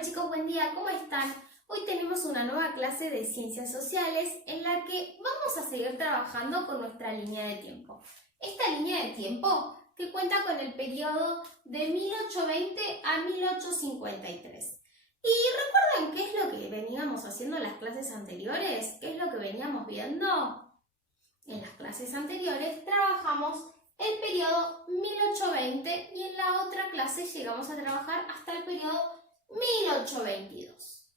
Hola chicos, buen día, ¿cómo están? Hoy tenemos una nueva clase de Ciencias Sociales en la que vamos a seguir trabajando con nuestra línea de tiempo. Esta línea de tiempo que cuenta con el periodo de 1820 a 1853. ¿Y recuerdan qué es lo que veníamos haciendo en las clases anteriores? ¿Qué es lo que veníamos viendo? En las clases anteriores trabajamos el periodo 1820 y en la otra clase llegamos a trabajar hasta el periodo 1822.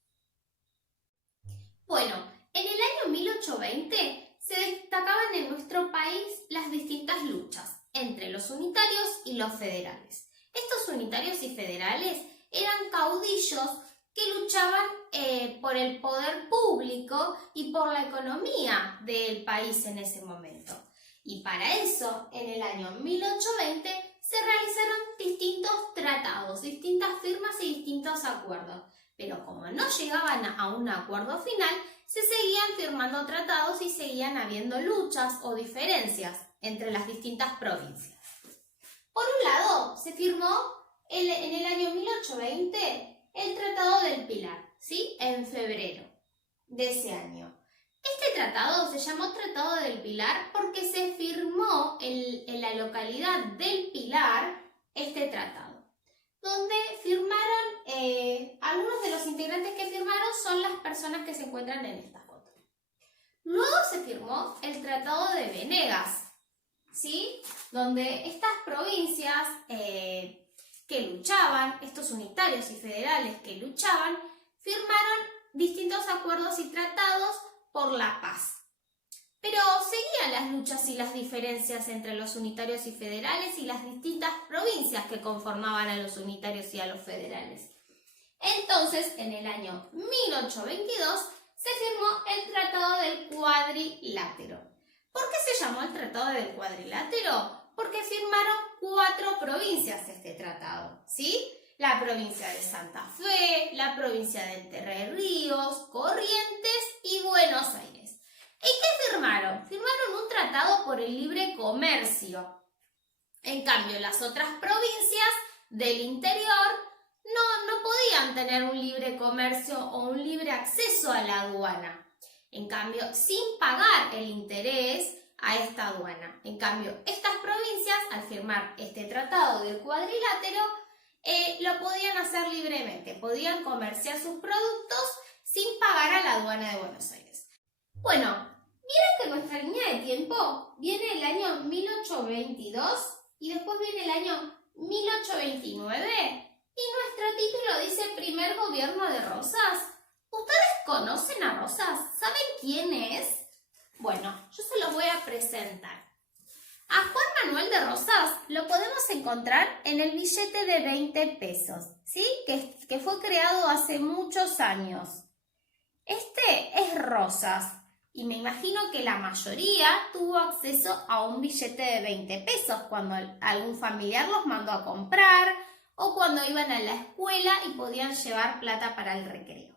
Bueno, en el año 1820 se destacaban en nuestro país las distintas luchas entre los unitarios y los federales. Estos unitarios y federales eran caudillos que luchaban por el poder público y por la economía del país en ese momento. Y para eso, en el año 1820, se realizaron distintos tratados, distintas firmas y distintos acuerdos. Pero como no llegaban a un acuerdo final, se seguían firmando tratados y seguían habiendo luchas o diferencias entre las distintas provincias. Por un lado, se firmó en el año 1820 el Tratado del Pilar, ¿sí? En febrero de ese año. Este tratado se llamó Tratado del Pilar porque se firmó en la localidad del Pilar este tratado, donde firmaron, algunos de los integrantes que firmaron son las personas que se encuentran en esta foto. Luego se firmó el Tratado de Venegas, ¿sí? Donde estas provincias que luchaban, estos unitarios y federales que luchaban, firmaron distintos acuerdos y tratados por la paz. Pero seguían las luchas y las diferencias entre los unitarios y federales y las distintas provincias que conformaban a los unitarios y a los federales. Entonces, en el año 1822 se firmó el Tratado del Cuadrilátero. ¿Por qué se llamó el Tratado del Cuadrilátero? Porque firmaron 4 provincias este tratado, ¿sí? La provincia de Santa Fe, la provincia de Entre Ríos, Corrientes y Buenos Aires. ¿Y qué firmaron? Firmaron un tratado por el libre comercio. En cambio, las otras provincias del interior no podían tener un libre comercio o un libre acceso a la aduana. En cambio, sin pagar el interés a esta aduana. En cambio, estas provincias, al firmar este tratado del cuadrilátero, lo podían hacer libremente, podían comerciar sus productos sin pagar a la aduana de Buenos Aires. Bueno, vieron que nuestra línea de tiempo viene el año 1822 y después viene el año 1829 y nuestro título dice Primer Gobierno de Rosas. ¿Ustedes conocen a Rosas? ¿Saben quién es? Bueno, yo se los voy a presentar. A Juan Manuel de Rosas lo podemos encontrar en el billete de 20 pesos, ¿sí? Que fue creado hace muchos años. Este es Rosas y me imagino que la mayoría tuvo acceso a un billete de 20 pesos cuando algún familiar los mandó a comprar o cuando iban a la escuela y podían llevar plata para el recreo.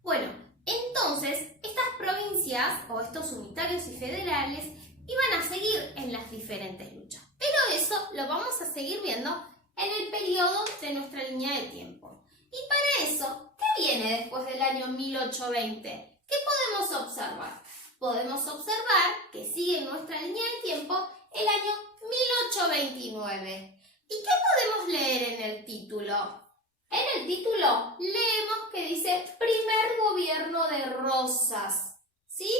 Bueno, entonces estas provincias o estos unitarios y federales iban a seguir en las diferentes luchas. Pero eso lo vamos a seguir viendo en el periodo de nuestra línea de tiempo. Y para eso, ¿qué viene después del año 1820? ¿Qué podemos observar? Podemos observar que sigue en nuestra línea de tiempo el año 1829. ¿Y qué podemos leer en el título? En el título leemos que dice Primer Gobierno de Rosas, ¿sí?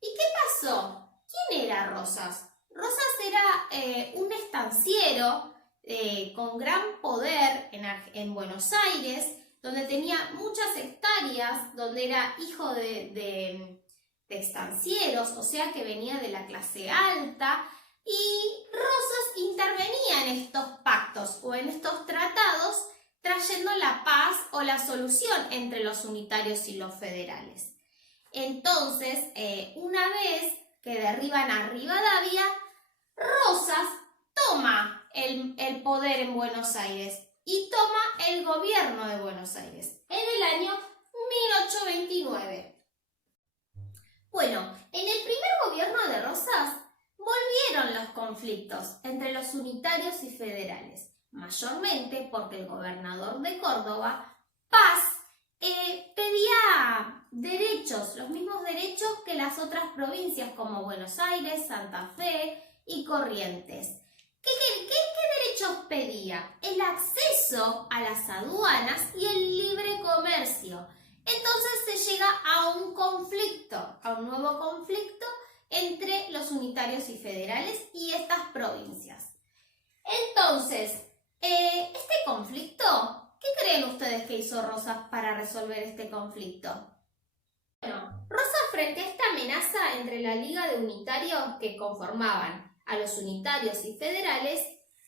¿Y qué pasó? ¿Quién era Rosas? Rosas era un estanciero con gran poder en Buenos Aires, donde tenía muchas hectáreas, donde era hijo de estancieros, o sea que venía de la clase alta, y Rosas intervenía en estos pactos o en estos tratados, trayendo la paz o la solución entre los unitarios y los federales. Entonces, una vez que derriban a Rivadavia, Rosas toma el poder en Buenos Aires y toma el gobierno de Buenos Aires en el año 1829. Bueno, en el primer gobierno de Rosas, volvieron los conflictos entre los unitarios y federales, mayormente porque el gobernador de Córdoba, Paz, pedía derechos, los mismos derechos que las otras provincias como Buenos Aires, Santa Fe y Corrientes. ¿Qué derechos pedía? El acceso a las aduanas y el libre comercio. Entonces se llega a un conflicto, a un nuevo conflicto entre los unitarios y federales y estas provincias. Entonces, este conflicto, ¿qué creen ustedes que hizo Rosas para resolver este conflicto? Bueno, Rosas, frente a esta amenaza entre la Liga de Unitarios que conformaban a los unitarios y federales,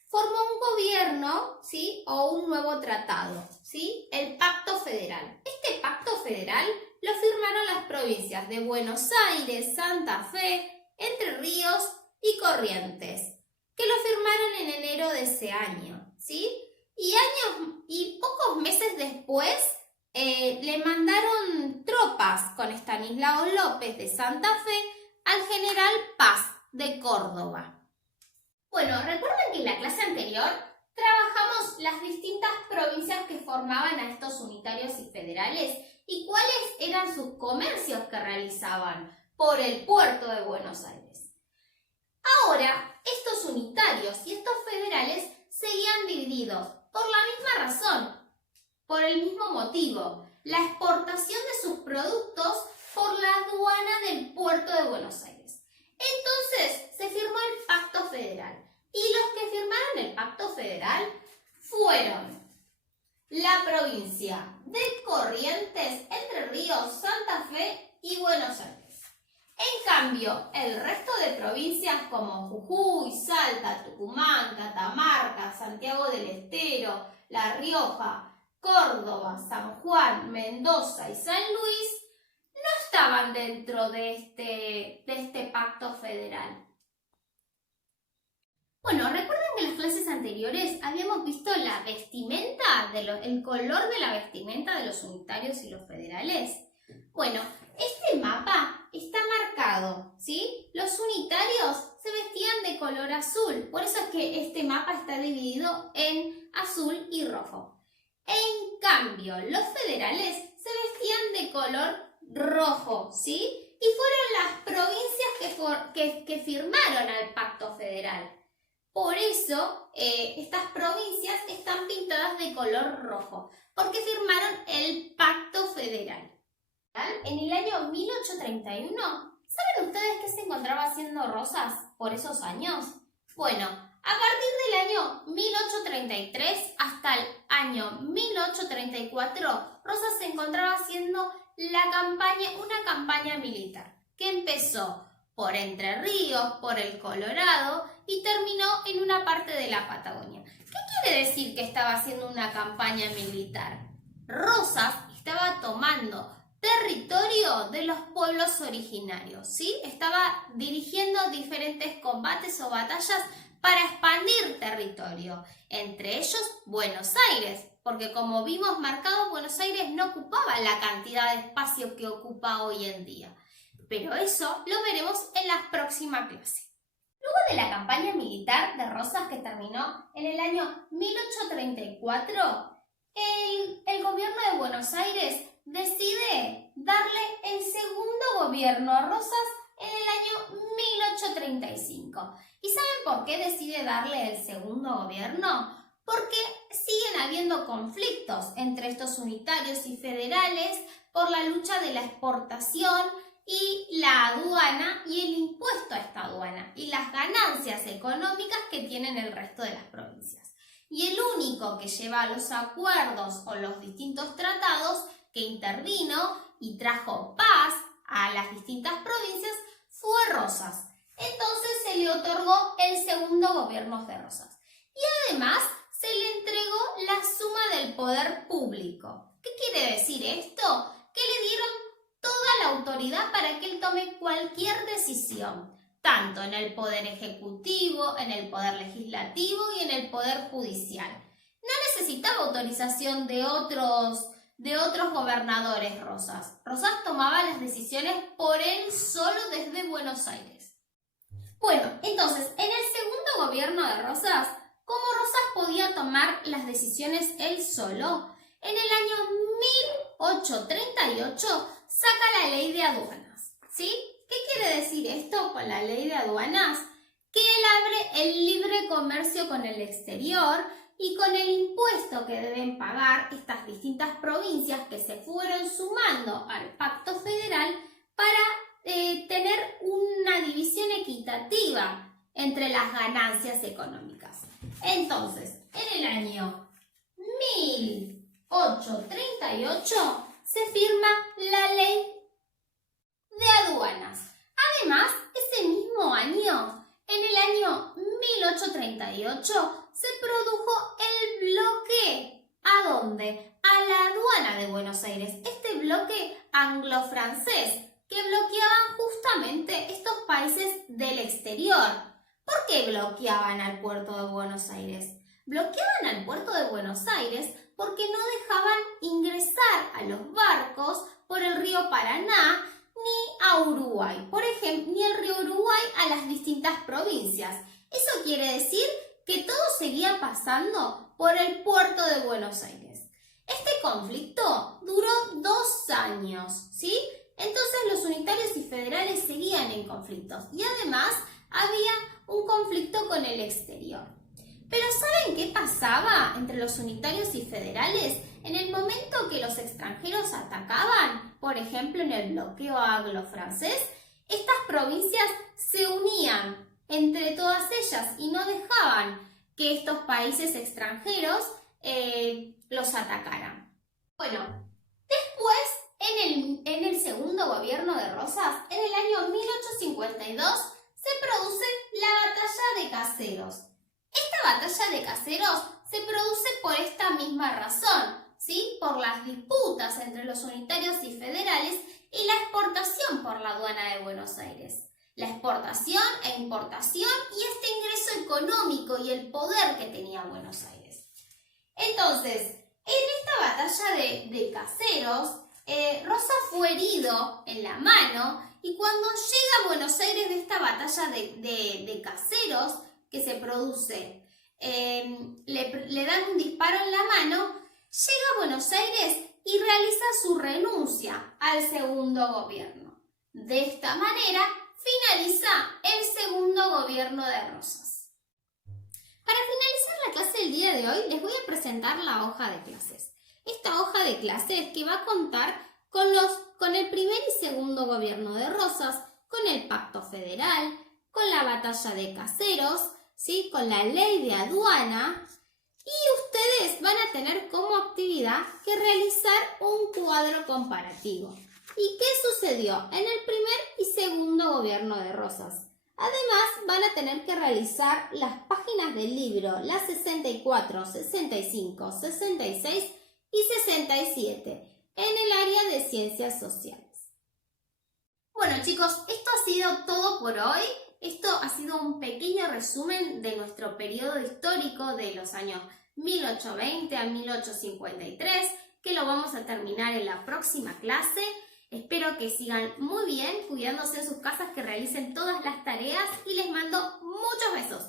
formó un gobierno, ¿sí? O un nuevo tratado, ¿sí? El Pacto Federal. Este Pacto Federal lo firmaron las provincias de Buenos Aires, Santa Fe, Entre Ríos y Corrientes, que lo firmaron en enero de ese año, ¿sí? Y pocos meses después le mandaron tropas con Estanislao López de Santa Fe al general Paz de Córdoba. Bueno, recuerden que en la clase anterior trabajamos las distintas provincias que formaban a estos unitarios y federales y cuáles eran sus comercios que realizaban por el puerto de Buenos Aires. Ahora, estos unitarios y estos federales seguían divididos por la misma razón, por el mismo motivo, la exportación de sus productos por la aduana del puerto de Buenos Aires. Entonces se firmó el Pacto Federal y los que firmaron el Pacto Federal fueron la provincia de Corrientes, Entre Ríos, Santa Fe y Buenos Aires. En cambio, el resto de provincias como Jujuy, Salta, Tucumán, Catamarca, Santiago del Estero, La Rioja, Córdoba, San Juan, Mendoza y San Luis no estaban dentro de este pacto federal. Bueno, recuerden que en las clases anteriores habíamos visto la vestimenta, el color de la vestimenta de los unitarios y los federales. Bueno, este mapa está marcado, ¿sí? Los unitarios se vestían de color azul, por eso es que este mapa está dividido en azul y rojo. En cambio, los federales se vestían de color rojo, ¿sí? Y fueron las provincias que firmaron al Pacto Federal. Por eso, estas provincias están pintadas de color rojo, porque firmaron el Pacto Federal. En el año 1831, ¿saben ustedes qué se encontraba haciendo Rosas por esos años? Bueno, a partir del año 1833 hasta el año 1834, Rosas se encontraba haciendo una campaña militar que empezó por Entre Ríos, por el Colorado y terminó en una parte de la Patagonia. ¿Qué quiere decir que estaba haciendo una campaña militar? Rosas estaba tomando territorio de los pueblos originarios, ¿sí? Estaba dirigiendo diferentes combates o batallas para expandir territorio, entre ellos Buenos Aires, porque como vimos marcado, Buenos Aires no ocupaba la cantidad de espacio que ocupa hoy en día. Pero eso lo veremos en la próxima clase. Luego de la campaña militar de Rosas que terminó en el año 1834, el gobierno de Buenos Aires decide darle el segundo gobierno a Rosas en el año 1835. ¿Y saben por qué decide darle el segundo gobierno? Porque siguen habiendo conflictos entre estos unitarios y federales por la lucha de la exportación y la aduana y el impuesto a esta aduana y las ganancias económicas que tienen el resto de las provincias. Y el único que lleva los acuerdos o los distintos tratados que intervino y trajo paz a las distintas provincias fue Rosas. Entonces se le otorgó el segundo gobierno de Rosas. Y además se le entregó la suma del poder público. ¿Qué quiere decir esto? Que le dieron toda la autoridad para que él tome cualquier decisión, tanto en el poder ejecutivo, en el poder legislativo y en el poder judicial. No necesitaba autorización de otros gobernadores Rosas. Rosas tomaba las decisiones por él solo desde Buenos Aires. Bueno, entonces, en el segundo gobierno de Rosas, como Rosas podía tomar las decisiones él solo, en el año 1838 saca la ley de aduanas, ¿sí? ¿Qué quiere decir esto con la ley de aduanas? Que él abre el libre comercio con el exterior y con el impuesto que deben pagar estas distintas provincias que se fueron sumando al Pacto Federal para tener una división equitativa entre las ganancias económicas. Entonces, en el año 1838 se firma la ley de aduanas. Además, ese mismo año, en el año 1838, se produjo el bloque. ¿A dónde? A la aduana de Buenos Aires. Este bloque anglo-francés que bloqueaban justamente estos países del exterior. ¿Por qué bloqueaban al puerto de Buenos Aires? Bloqueaban al puerto de Buenos Aires porque no dejaban ingresar a los barcos por el río Paraná ni a Uruguay, por ejemplo, ni el río Uruguay a las distintas provincias. Eso quiere decir que todo seguía pasando por el puerto de Buenos Aires. Este conflicto duró 2 años, ¿sí? Entonces los unitarios y federales seguían en conflictos y además había un conflicto con el exterior. Pero ¿saben qué pasaba entre los unitarios y federales? En el momento que los extranjeros atacaban, por ejemplo en el bloqueo anglo-francés, estas provincias se unían entre todas ellas y no dejaban que estos países extranjeros los atacaran. Bueno, después en el segundo gobierno de Rosas, en el año 1852, se produce la batalla de Caseros. Esta batalla de Caseros se produce por esta misma razón, ¿sí? Por las disputas entre los unitarios y federales y la exportación por la aduana de Buenos Aires. La exportación e importación y este ingreso económico y el poder que tenía Buenos Aires. Entonces, en esta batalla de Caseros, Rosas fue herido en la mano y cuando llega a Buenos Aires de esta batalla de Caseros que se produce, le dan un disparo en la mano, llega a Buenos Aires y realiza su renuncia al segundo gobierno. De esta manera finaliza el segundo gobierno de Rosas. Para finalizar la clase del día de hoy les voy a presentar la hoja de clases. Esta hoja de clases que va a contar con el primer y segundo gobierno de Rosas, con el Pacto Federal, con la batalla de Caseros, ¿sí? Con la ley de aduana, y ustedes van a tener como actividad que realizar un cuadro comparativo. ¿Y qué sucedió en el primer y segundo gobierno de Rosas? Además, van a tener que realizar las páginas del libro, las 64, 65, 66 y 67, en el área de ciencias sociales. Bueno chicos, esto ha sido todo por hoy. Esto ha sido un pequeño resumen de nuestro periodo histórico de los años 1820 a 1853, que lo vamos a terminar en la próxima clase. Espero que sigan muy bien, cuidándose en sus casas, que realicen todas las tareas y les mando muchos besos.